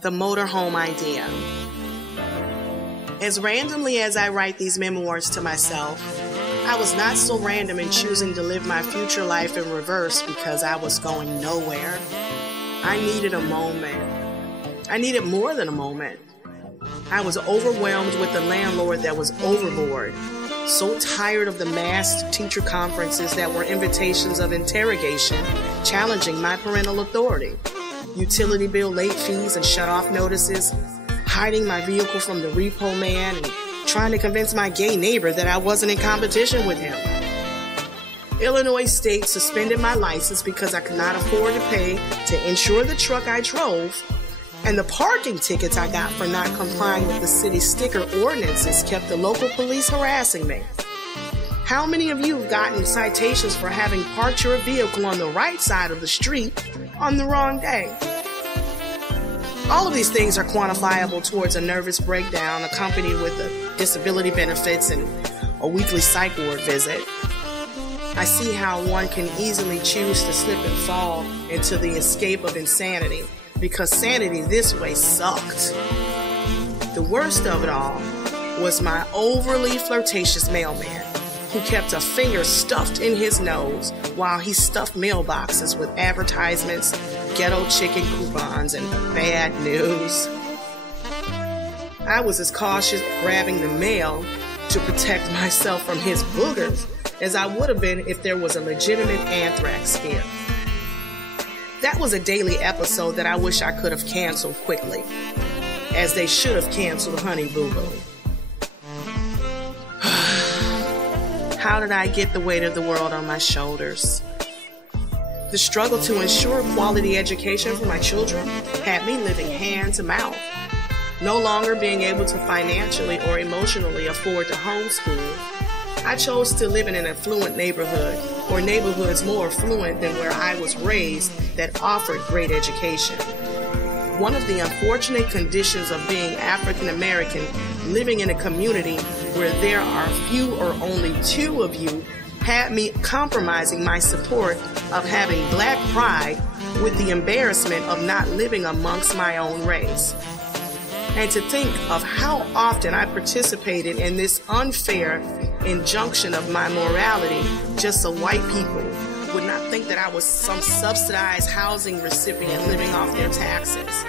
the motorhome idea. As randomly as I write these memoirs to myself, I was not so random in choosing to live my future life in reverse because I was going nowhere. I needed a moment. I needed more than a moment. I was overwhelmed with the landlord that was overboard, so tired of the masked teacher conferences that were invitations of interrogation, challenging my parental authority, utility bill late fees and shut-off notices, hiding my vehicle from the repo man, and trying to convince my gay neighbor that I wasn't in competition with him. Illinois State suspended my license because I could not afford to pay to insure the truck I drove, and the parking tickets I got for not complying with the city's sticker ordinances kept the local police harassing me. How many of you have gotten citations for having parked your vehicle on the right side of the street on the wrong day? All of these things are quantifiable towards a nervous breakdown accompanied with the disability benefits and a weekly psych ward visit. I see how one can easily choose to slip and fall into the escape of insanity, because sanity this way sucked. The worst of it all was my overly flirtatious mailman, who kept a finger stuffed in his nose while he stuffed mailboxes with advertisements, ghetto chicken coupons, and bad news. I was as cautious grabbing the mail to protect myself from his boogers as I would have been if there was a legitimate anthrax scare. That was a daily episode that I wish I could have canceled quickly, as they should have canceled Honey Boo Boo. How did I get the weight of the world on my shoulders? The struggle to ensure quality education for my children had me living hand to mouth, no longer being able to financially or emotionally afford to homeschool. I chose to live in an affluent neighborhood, or neighborhoods more affluent than where I was raised, that offered great education. One of the unfortunate conditions of being African American living in a community where there are few or only two of you had me compromising my support of having black pride with the embarrassment of not living amongst my own race. And to think of how often I participated in this unfair injunction of my morality just so white people would not think that I was some subsidized housing recipient living off their taxes.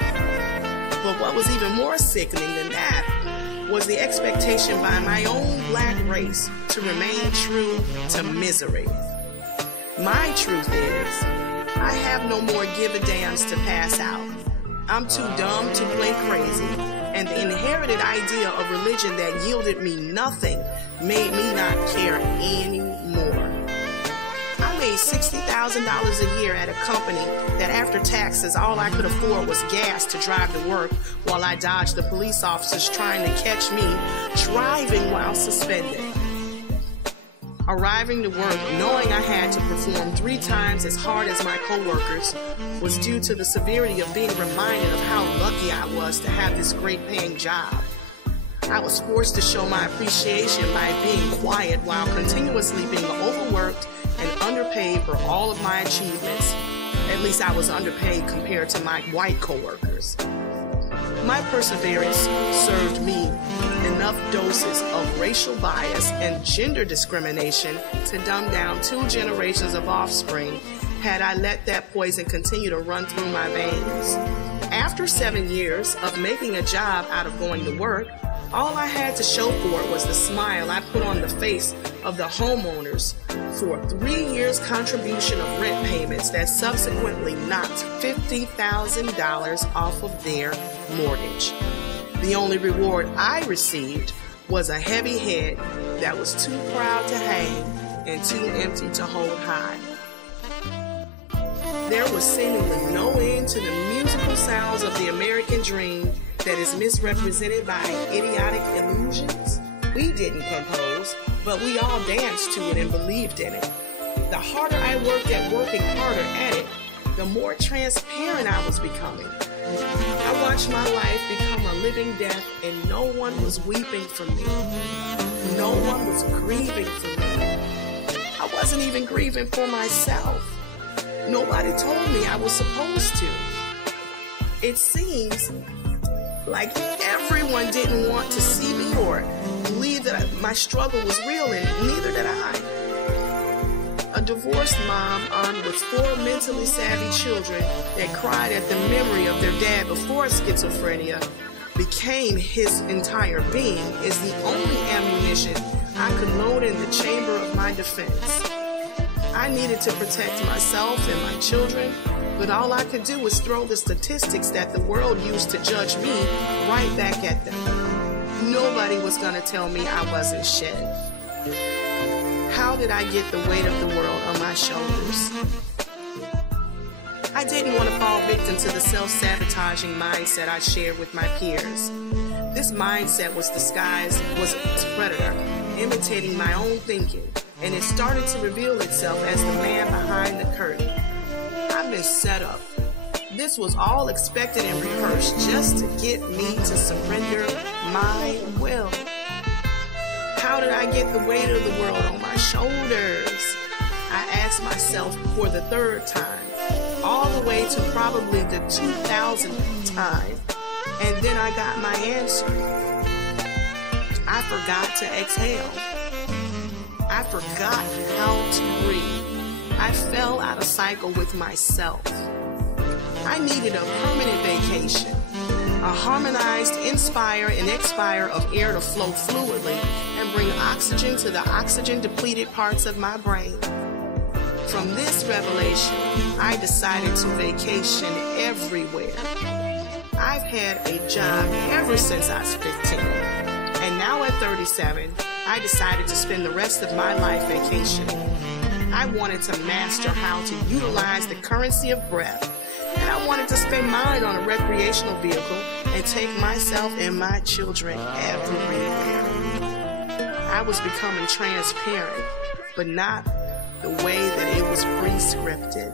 But what was even more sickening than that was the expectation by my own black race to remain true to misery. My truth is, I have no more give-a-dams to pass out. I'm too dumb to play crazy, and the inherited idea of religion that yielded me nothing made me not care anymore. I made $60,000 a year at a company that after taxes all I could afford was gas to drive to work while I dodged the police officers trying to catch me driving while suspended. Arriving to work knowing I had to perform 3 times as hard as my coworkers was due to the severity of being reminded of how lucky I was to have this great paying job. I was forced to show my appreciation by being quiet while continuously being overworked and underpaid for all of my achievements. At least I was underpaid compared to my white coworkers. My perseverance served me enough doses of racial bias and gender discrimination to dumb down 2 generations of offspring had I let that poison continue to run through my veins. After 7 years of making a job out of going to work, all I had to show for it was the smile I put on the face of the homeowners for 3 years' contribution of rent payments that subsequently knocked $50,000 off of their mortgage. The only reward I received was a heavy head that was too proud to hang and too empty to hold high. There was seemingly no end to the musical sounds of the American dream that is misrepresented by idiotic illusions. We didn't compose, but we all danced to it and believed in it. The harder I worked at working harder at it, the more transparent I was becoming. I watched my life become a living death, and no one was weeping for me. No one was grieving for me. I wasn't even grieving for myself. Nobody told me I was supposed to. It seems Like everyone didn't want to see me or believe that my struggle was real, and neither did I. A divorced mom armed with 4 mentally savvy children that cried at the memory of their dad before schizophrenia became his entire being is the only ammunition I could load in the chamber of my defense. I needed to protect myself and my children, but all I could do was throw the statistics that the world used to judge me right back at them. Nobody was going to tell me I wasn't shit. How did I get the weight of the world on my shoulders? I didn't want to fall victim to the self-sabotaging mindset I shared with my peers. This mindset was disguised as a predator, imitating my own thinking, and it started to reveal itself as the man behind the curtain. I've been set up. This was all expected and rehearsed just to get me to surrender my will. How did I get the weight of the world on my shoulders? I asked myself for the 3rd time, all the way to probably the 2000th time, and then I got my answer. I forgot to exhale. I forgot how to breathe. I fell out of cycle with myself. I needed a permanent vacation, a harmonized inspire and expire of air to flow fluidly and bring oxygen to the oxygen-depleted parts of my brain. From this revelation, I decided to vacation everywhere. I've had a job ever since I was 15, and now at 37, I decided to spend the rest of my life vacationing. I wanted to master how to utilize the currency of breath, and I wanted to spend mine on a recreational vehicle and take myself and my children everywhere. I was becoming transparent, but not the way that it was pre-scripted.